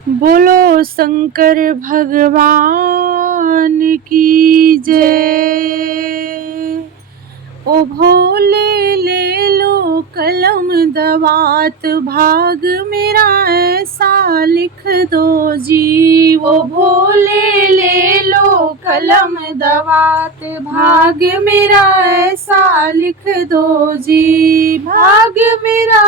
बोलो शंकर भगवान की जय। ओ भोले ले लो कलम दवात, भाग मेरा ऐसा लिख दो जी। वो भोले ले लो कलम दवात, भाग मेरा ऐसा लिख दो जी। भाग मेरा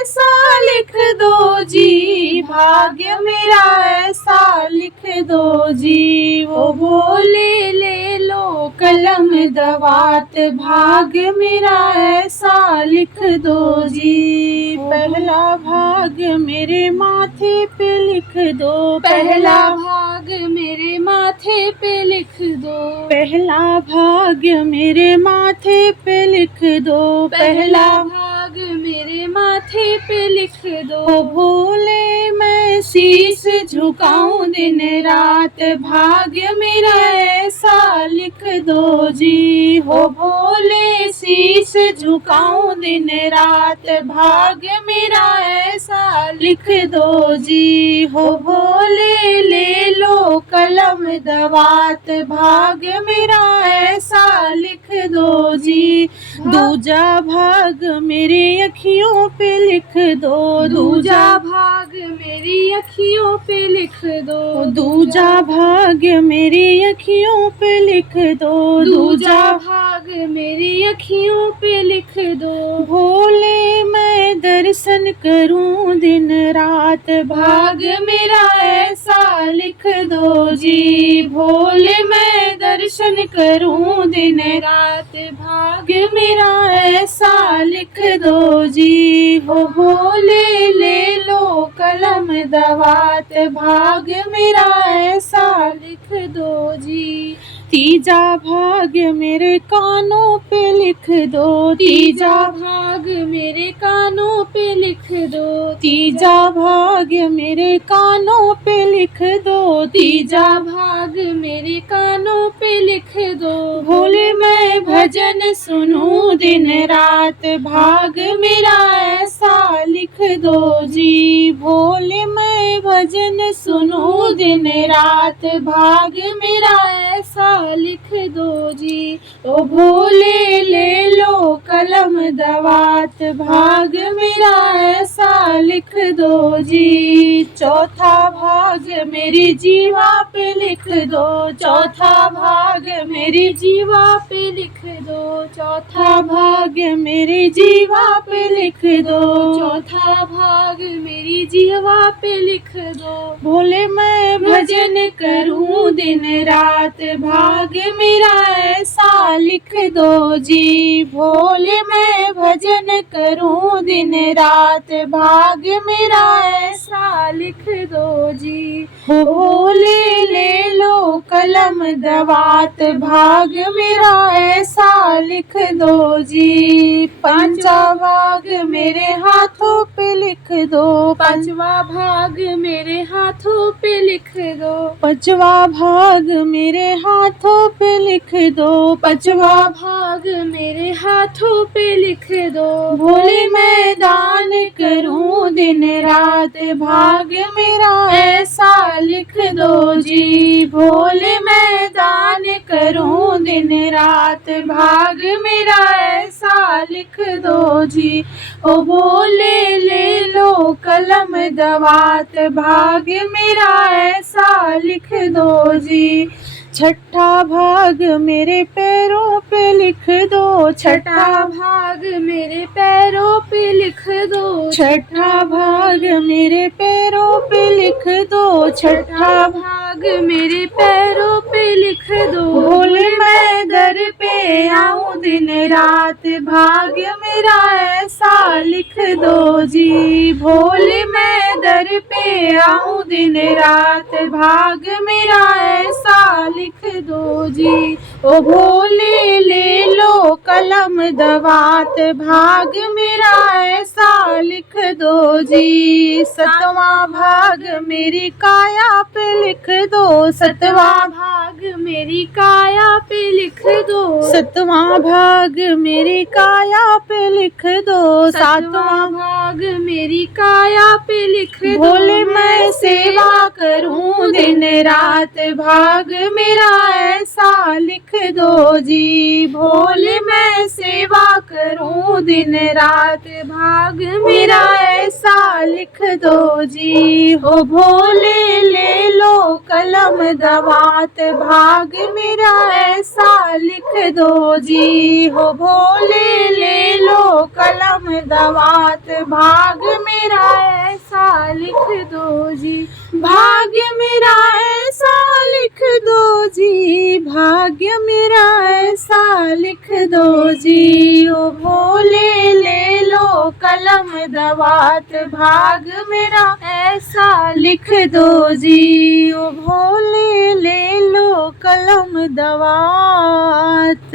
ऐसा लिख दो जी, भाग्य मेरा ऐसा लिख दो जी। वो भोले ले लो कलम दवात, भाग्य मेरा ऐसा लिख दो जी। पहला भाग मेरे माथे पे लिख दो, पहला भाग मेरे माथे पे लिख दो। पहला भाग्य मेरे माथे पे लिख दो, पहला भाग मेरे माथे पे लिख दो। ओ भोले मैं शीश झुकाऊं दिन रात, भाग्य मेरा ऐसा लिख दो जी। हो भोले शीश झुकाऊं दिन रात, भाग्य मेरा ऐसा लिख दो जी। हो भोले ले लो कलम दवात, भाग्य मेरा ऐसा लिख दो जी। दूजा भाग मेरी अखियों पे लिख दो, दूजा भाग मेरी अखियों पे लिख दो। दूजा भाग मेरी अखियों पे लिख दो, दूजा भाग मेरी अखियों पे लिख दो। भोले मैं दर्शन करूं दिन रात, भाग्य मेरा ऐसा लिख दो जी। भोले मैं दर्शन करूं दिन रात, भाग्य मेरा ऐसा लिख दो जी। हो भोले ले लो कलम दवात, भाग्य मेरा ऐसा लिख दो जी। तीजा भाग्य मेरे कानों पे लिख दो, तीजा भाग मेरे कानों पे लिख दो। तीजा भाग्य मेरे कानों पे लिख दो, तीजा भाग मेरे कानों पे लिख दो। भोले मैं भजन सुनूं दिन रात, भाग मेरा ऐसा लिख दो जी। भोले मैं भजन सुनूं दिन रात, भाग मेरा ऐसा लिख दो जी। ओ भोले ले लो कलम दवात, भाग मेरा ऐसा लिख दो जी। चौथा भाग मेरी जीवा पे लिख दो, चौथा भाग मेरी जीवा पे लिख दो। चौथा भाग मेरी जीवा पे लिख दो, चौथा भाग मेरी जीवा पे लिख दो। भोले मैं भजन करूं दिन रात, भाग्य मेरा ऐसा लिख दो जी। भोले मैं भजन करूं दिन रात, भाग्य मेरा ऐसा लिख दो जी। भोले ले लो कलम दवात, भाग्य मेरा ऐसा लिख दो जी। पांचवा भाग मेरे हाथों पे लिख दो, पांचवा भाग मेरे हाथों पे लिख दो। पांचवा भाग मेरे हाथों पे लिख दो, पांचवा भाग मेरे हाथों पे लिख दो। भोले मैं दान करूं दिन रात, भाग्य मेरा ऐसा लिख दो जी। भोले मैं दान करूं दिन रात, भाग्य मेरा ऐसा लिख दो जी। ओ भोले ले लो कलम दवात, भाग्य मेरा ऐसा लिख दो जी। छठा भाग मेरे पैरों पे लिख दो, छठा भाग मेरे पैरों पे लिख दो। छठा भाग मेरे पैरों पे लिख दो, छठा भाग मेरे पैरों पे लिख दो। भोले मैं दर पे आऊं दिन रात, भाग्य मेरा ऐसा लिख दो जी। भोले मैं दर पे आऊं दिन रात, भाग्य मेरा ऐसा लिख दो जी। ओ भोले ले लो कलम दवात, भाग्य मेरा ऐसा लिख दो जी। सतवां भाग मेरी काया पे लिख दो, सतवां भाग मेरी काया पे लिख दो। सतवां भाग मेरी काया पे लिख दो, सातवां भाग मेरी काया पे लिख दो। भोले मैं सेवा करूं दिन रात, भाग मेरा ऐसा लिख दो जी। भोले मैं सेवा करूं दिन रात, भाग मेरा ऐसा लिख दो जी। हो भोले ले लो कलम दवात, भाग मेरा ऐसा लिख दो जी। हो भोले ले लो कलम दवात, भाग मेरा ऐसा लिख दो जी। भाग्य मेरा ऐसा लिख दो जी, भाग्य मेरा ऐसा लिख दो जी। ओ भोले ले लो कलम दवात, भाग मेरा ऐसा लिख दो जी। ओ भोले ले लो कलम दवात।